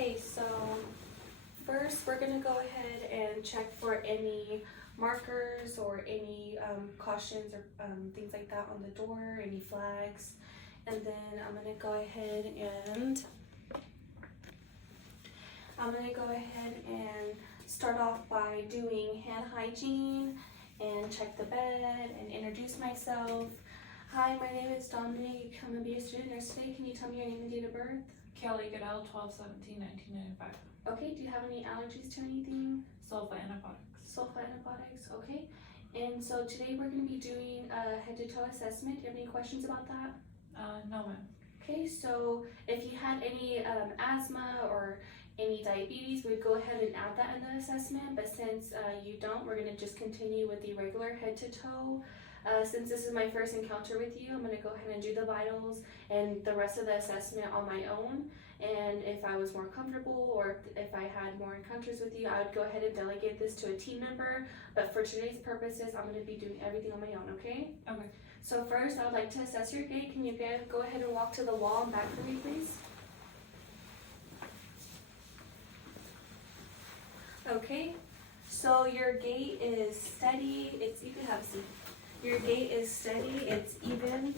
Okay, so first we're gonna go ahead and check for any markers or any cautions or things like that on the door, any flags. And then I'm gonna go ahead and start off by doing hand hygiene and check the bed and introduce myself. Hi, my name is Dominique. I'm gonna be a student nurse today. Can you tell me your name and date of birth? Kelly Goodell, 12/17/1995. Okay, do you have any allergies to anything? Sulfa antibiotics. Sulfa antibiotics, okay. And so today we're going to be doing a head to toe assessment. Do you have any questions about that? No, ma'am. Okay, so if you had any asthma or any diabetes, we'd go ahead and add that in the assessment. But since you don't, we're going to just continue with the regular head to toe. Since this is my first encounter with you, I'm going to go ahead and do the vitals and the rest of the assessment on my own. And if I was more comfortable or if I had more encounters with you, I would go ahead and delegate this to a team member. But for today's purposes, I'm going to be doing everything on my own, okay? Okay. So first, I would like to assess your gait. Can you go ahead and walk to the wall and back for me, please? Okay, so your gait is steady. You can have a seat. Your gait is steady, it's even,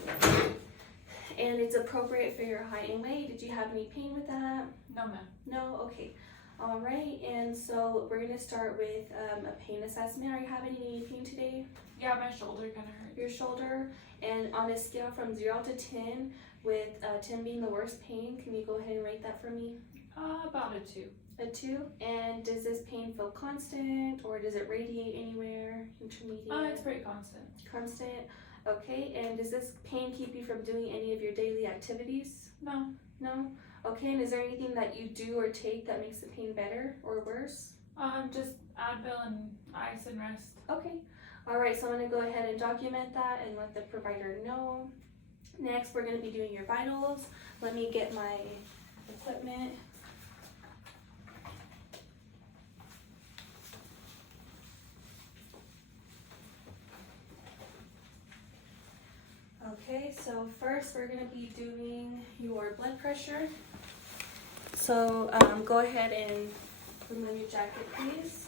and it's appropriate for your height and weight. Did you have any pain with that? No, ma'am. No? Okay. All right, and so we're going to start with a pain assessment. Are you having any pain today? Yeah, my shoulder kind of hurts. Your shoulder, and on a scale from 0 to 10, with 10 being the worst pain, can you go ahead and rate that for me? About a 2. A 2? And does this pain feel constant, or does it radiate anywhere? Intermediate? It's pretty constant. Constant. Okay, and does this pain keep you from doing any of your daily activities? No. No? Okay, and is there anything that you do or take that makes the pain better or worse? Just Advil and ice and rest. Okay. All right, so I'm going to go ahead and document that and let the provider know. Next, we're going to be doing your vitals. Let me get my equipment. Okay, so first we're going to be doing your blood pressure. So go ahead and remove your jacket, please.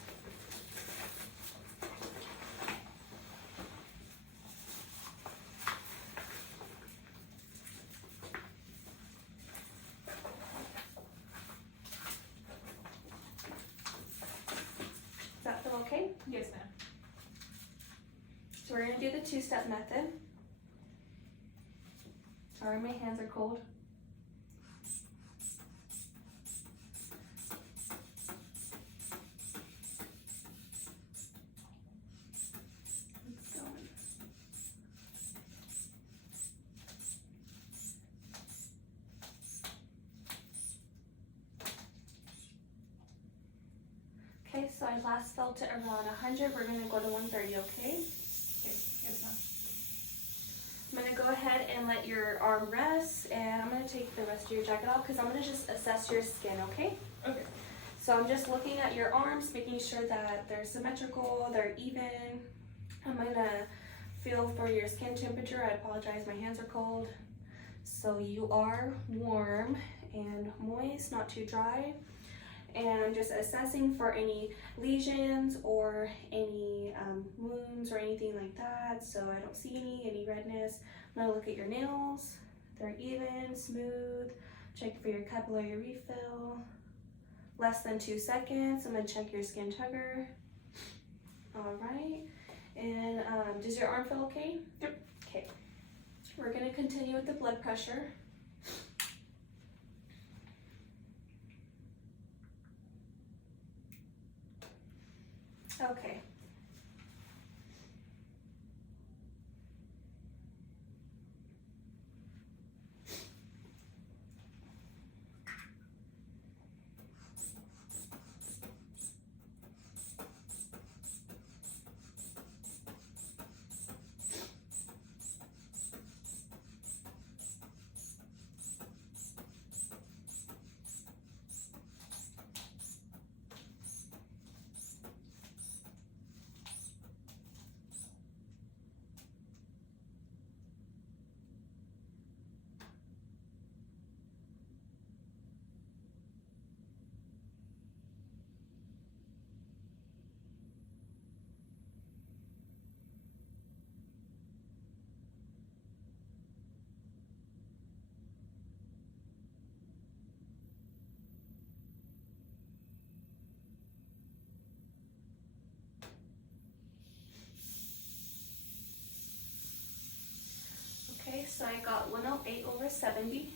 Does that feel okay? Yes, ma'am. So we're going to do the two-step method. Sorry, my hands are cold. It's going. Okay, so I last felt it around 100. We're going to go to 130, okay? Yes, ma'am. I'm going to go ahead and let your arm rest, and I'm going to take the rest of your jacket off because I'm going to just assess your skin, okay? Okay. So I'm just looking at your arms, making sure that they're symmetrical, they're even. I'm going to feel for your skin temperature. I apologize, my hands are cold. So you are warm and moist, not too dry. And I'm just assessing for any lesions or any wounds or anything like that. So I don't see any redness. I'm gonna look at your nails. They're even, smooth. Check for your capillary refill. Less than 2 seconds. I'm gonna check your skin tugger. All right. And does your arm feel okay? Yep. Okay. We're gonna continue with the blood pressure. Okay. So I got 108/70.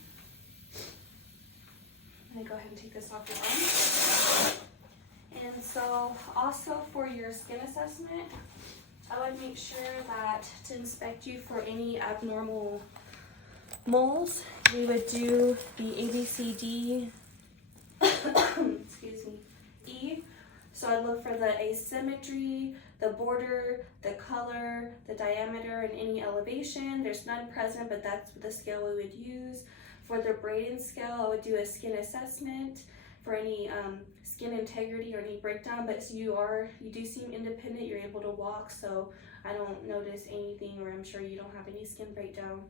I'm gonna go ahead and take this off your arm. And so also for your skin assessment, I would make sure that to inspect you for any abnormal moles, we would do the ABCD, excuse me, E. So I'd look for the asymmetry, the border, the color, the diameter, and any elevation. There's none present, but that's the scale we would use. For the Braden scale, I would do a skin assessment for any skin integrity or any breakdown, but you do seem independent, you're able to walk, so I don't notice anything, or I'm sure you don't have any skin breakdown.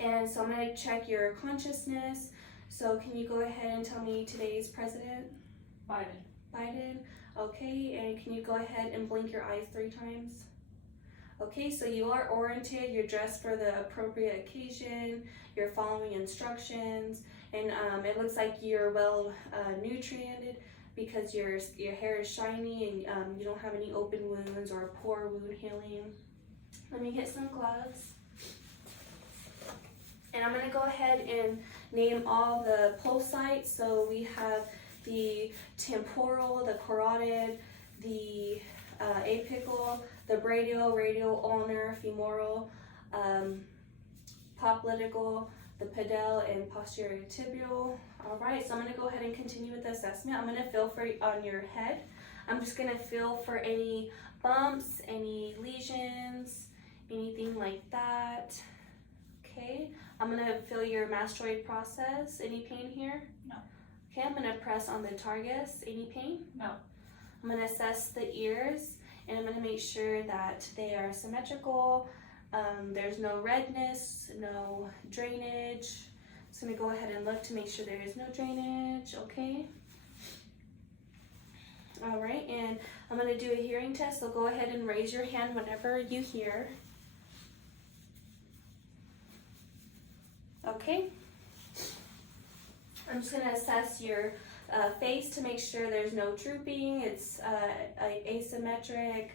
And so I'm gonna check your consciousness. So can you go ahead and tell me today's president? Biden. Okay, and can you go ahead and blink your eyes 3 times? Okay, so you are oriented, you're dressed for the appropriate occasion, you're following instructions, and it looks like you're well nutriented because your hair is shiny and you don't have any open wounds or poor wound healing. Let me get some gloves. And I'm going to go ahead and name all the pulse sites. So we have the temporal, the carotid, the apical, the brachial, radial, ulnar, femoral, popliteal, the pedal, and posterior tibial. All right, so I'm going to go ahead and continue with the assessment. I'm going to feel for on your head. I'm just going to feel for any bumps, any lesions, anything like that. Okay, I'm going to feel your mastoid process. Any pain here? No. Okay, I'm going to press on the targus. Any pain? No. I'm going to assess the ears, and I'm going to make sure that they are symmetrical. There's no redness, no drainage. Just going to go ahead and look to make sure there is no drainage, okay? All right, and I'm going to do a hearing test, so go ahead and raise your hand whenever you hear. Okay. I'm just going to assess your face to make sure there's no drooping, it's asymmetric,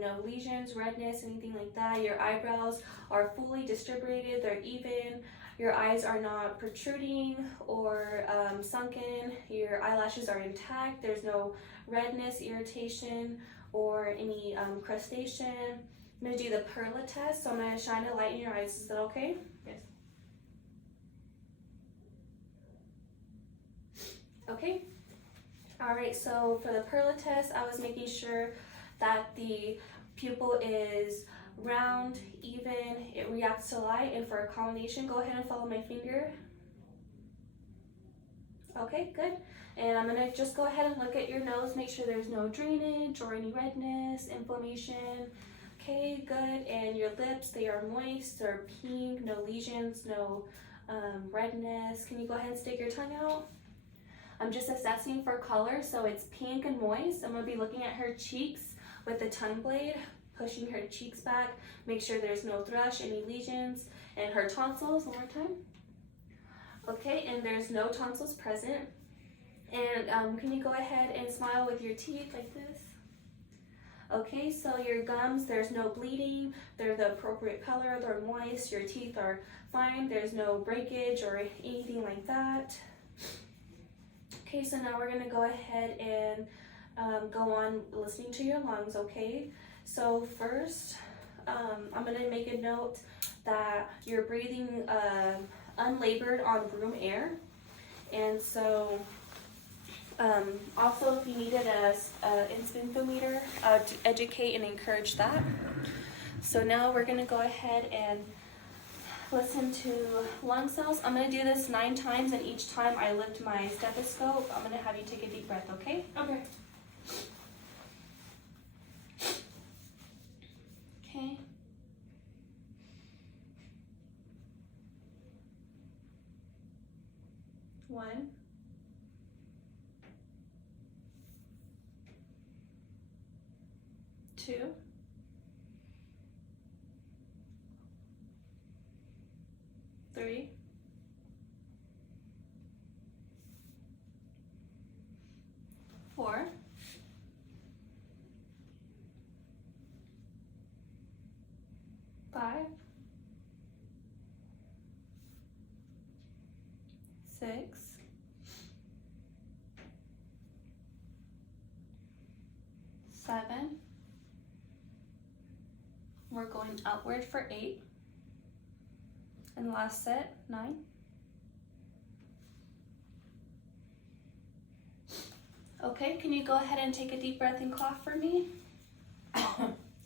no lesions, redness, anything like that. Your eyebrows are fully distributed, they're even. Your eyes are not protruding or sunken. Your eyelashes are intact. There's no redness, irritation, or any crustation. I'm going to do the Perla test, so I'm going to shine a light in your eyes. Is that okay? Yes. Okay. All right, so for the Perla test, I was making sure that the pupil is round, even, it reacts to light, and for a combination, go ahead and follow my finger. Okay, good. And I'm gonna just go ahead and look at your nose, make sure there's no drainage or any redness, inflammation. Okay, good. And your lips, they are moist, they're pink, no lesions, no redness. Can you go ahead and stick your tongue out? I'm just assessing for color, so it's pink and moist. I'm gonna be looking at her cheeks with the tongue blade, pushing her cheeks back, make sure there's no thrush, any lesions, and her tonsils, one more time. Okay, and there's no tonsils present. And can you go ahead and smile with your teeth like this? Okay, so your gums, there's no bleeding, they're the appropriate color, they're moist, your teeth are fine, there's no breakage or anything like that. Okay, so now we're gonna go ahead and go on listening to your lungs, okay? So first, I'm gonna make a note that you're breathing unlabored on room air. And so also if you needed a inspirometer to educate and encourage that. So now we're gonna go ahead and listen to lung cells. I'm gonna do this 9 times, and each time I lift my stethoscope, I'm gonna have you take a deep breath, okay? Okay. Okay. One. 2. 3. 4. 5. 6, 7. We're going outward for 8. And last set, 9. Okay, can you go ahead and take a deep breath and cough for me?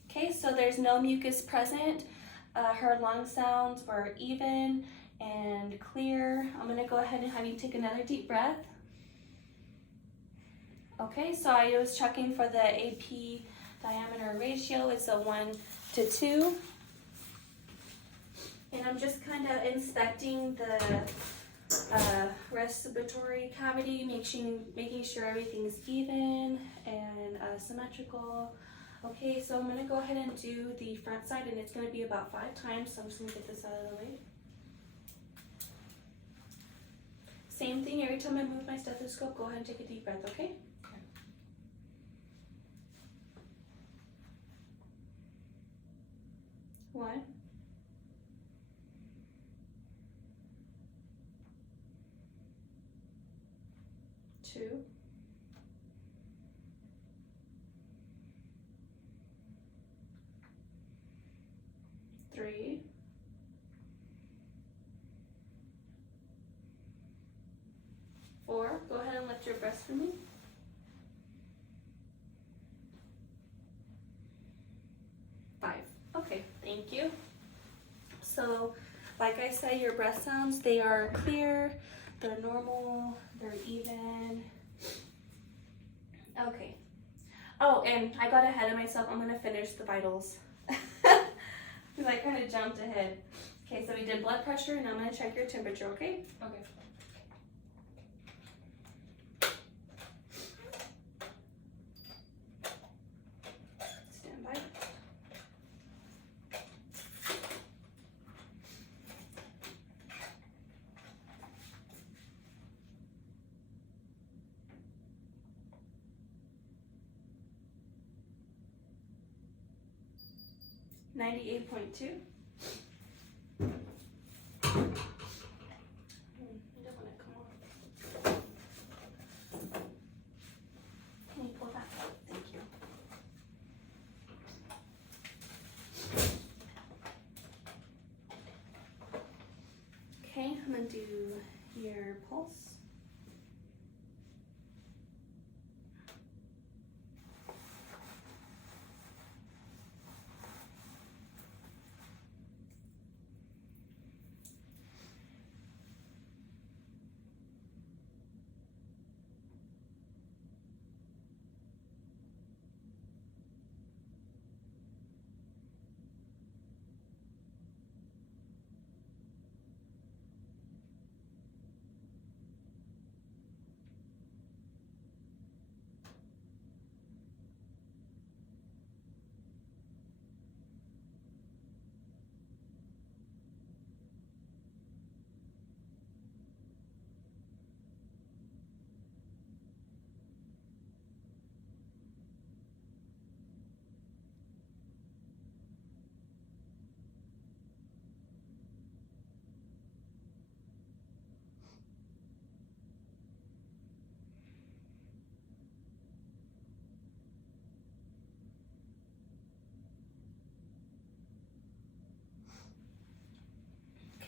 Okay, so there's no mucus present. Her lung sounds were even and clear. I'm gonna go ahead and have you take another deep breath. Okay, so I was checking for the AP diameter ratio. It's a 1:2. And I'm just kind of inspecting the respiratory cavity, making sure everything's even and symmetrical. Okay, so I'm gonna go ahead and do the front side, and it's gonna be about 5 times, so I'm just gonna get this out of the way. Same thing, every time I move my stethoscope, go ahead and take a deep breath, okay? Okay. 1, 2, 3, 4. Go ahead and lift your breast for me. 5. Okay, thank you. So, like I said, your breath sounds, they are clear, they're normal, they're even. Okay. Oh, and I got ahead of myself. I'm gonna finish the vitals. Because I kind of jumped ahead. Okay, so we did blood pressure, and I'm gonna check your temperature, okay? Okay. Stand by. .2. You don't want to come off. Can you pull that out? Thank you. Okay, I'm gonna do your pulse.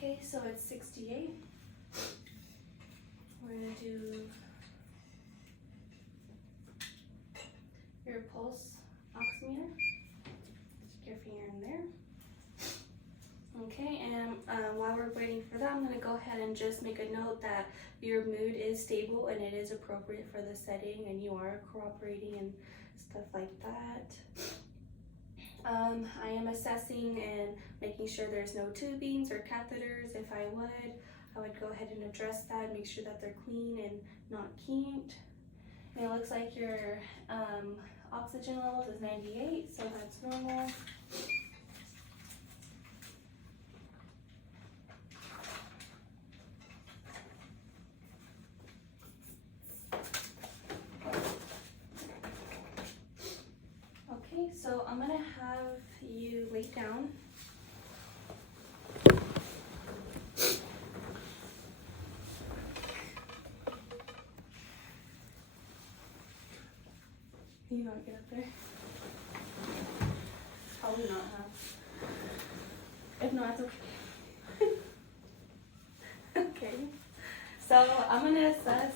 Okay, so it's 68. We're gonna do your pulse oximeter. Stick your finger in there. Okay, and while we're waiting for that, I'm gonna go ahead and just make a note that your mood is stable and it is appropriate for the setting, and you are cooperating and stuff like that. I am assessing and making sure there's no tubings or catheters. If I would go ahead and address that, make sure that they're clean and not kinked. And it looks like your oxygen levels is 98, so that's normal. Okay, so I'm gonna have you lay down. You don't get up there. Probably not, huh? If not, it's okay. Okay. So I'm gonna assess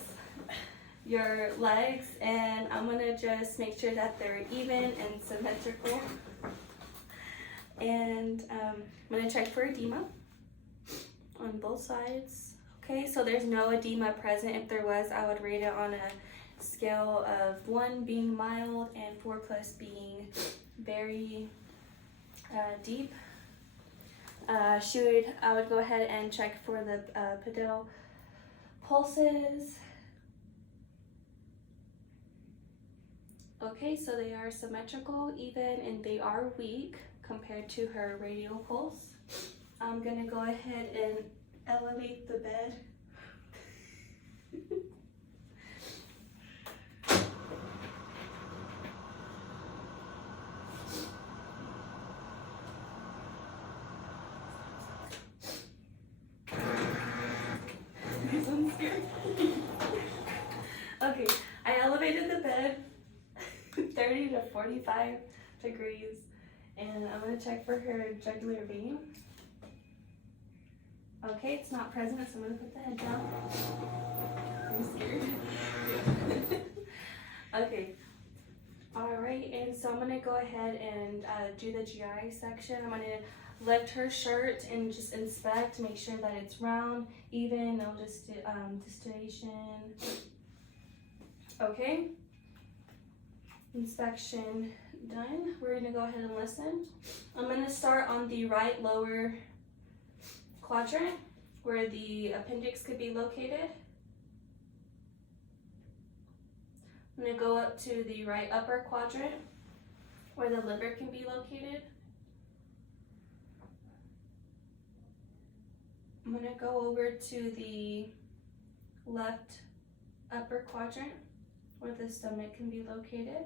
your legs and I'm gonna just make sure that they're even and symmetrical. And I'm gonna check for edema on both sides. Okay, so there's no edema present. If there was, I would rate it on a scale of 1 being mild and 4+ being very deep. I would go ahead and check for the pedal pulses. Okay, so they are symmetrical, even, and they are weak compared to her radial pulse. I'm gonna go ahead and elevate the bed. I'm scared. Okay, I elevated the bed 30 to 45 degrees, and I'm gonna check for her jugular vein. Okay, it's not present, so I'm gonna put the head down. I'm scared. Okay. Alright, and so I'm gonna go ahead and do the GI section. I'm gonna lift her shirt and just inspect, make sure that it's round, even, no distillation. Okay. Inspection done. We're gonna go ahead and listen. I'm gonna start on the right lower quadrant where the appendix could be located. I'm gonna go up to the right upper quadrant where the liver can be located. I'm gonna go over to the left upper quadrant where the stomach can be located.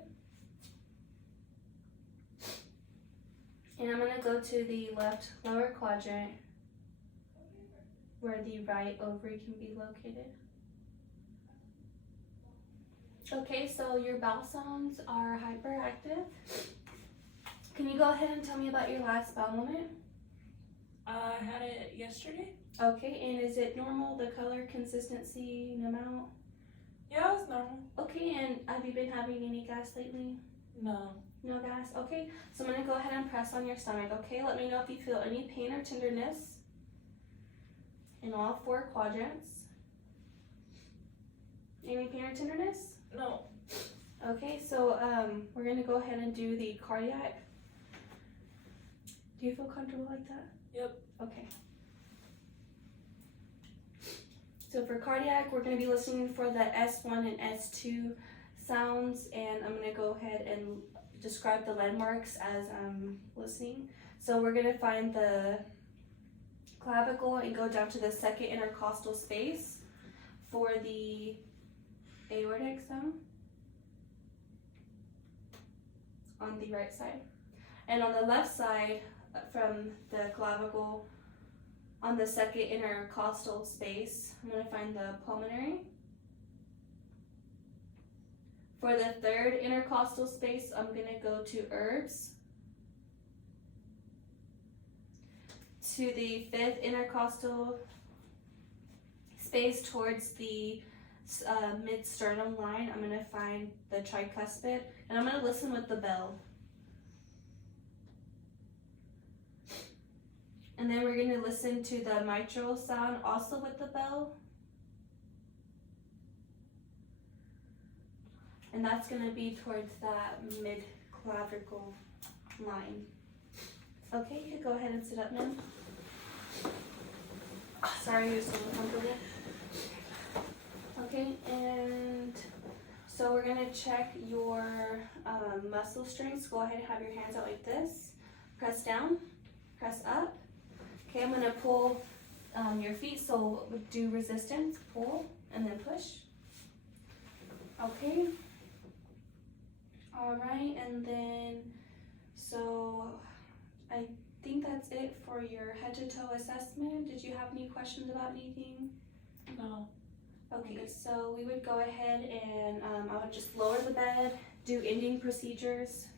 And I'm gonna go to the left lower quadrant where the right ovary can be located. Okay, so your bowel sounds are hyperactive. Can you go ahead and tell me about your last bowel movement? I had it yesterday. Okay, and is it normal, the color, consistency, and amount? Yeah, it was normal. Okay, and have you been having any gas lately? No. No gas? Okay, so I'm gonna go ahead and press on your stomach, okay? Let me know if you feel any pain or tenderness in all 4 quadrants. Any pain or tenderness? No. Okay, so we're gonna go ahead and do the cardiac. Do you feel comfortable like that? Yep. Okay. So for cardiac, we're gonna be listening for the S1 and S2 sounds, and I'm gonna go ahead and describe the landmarks as I'm listening. So we're gonna find the clavicle and go down to the second intercostal space for the aortic zone on the right side. And on the left side from the clavicle on the second intercostal space, I'm going to find the pulmonary. For the third intercostal space, I'm going to go to herbs. To the fifth intercostal space towards the mid-sternum line, I'm going to find the tricuspid, and I'm going to listen with the bell. And then we're going to listen to the mitral sound also with the bell. And that's going to be towards that mid-clavicle line. Okay, you can go ahead and sit up now. Sorry, you're so uncomfortable. Okay, and so we're going to check your muscle strength. Go ahead and have your hands out like this. Press down, press up. Okay, I'm going to pull your feet, so do resistance, pull, and then push. Okay. Alright, and then, so I think that's it for your head to toe assessment. Did you have any questions about anything? No. Okay, so we would go ahead and I would just lower the bed do ending procedures.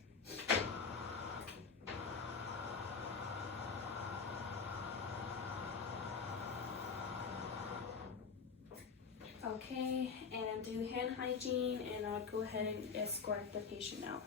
Okay, and do hand hygiene, and I'll go ahead and escort the patient out.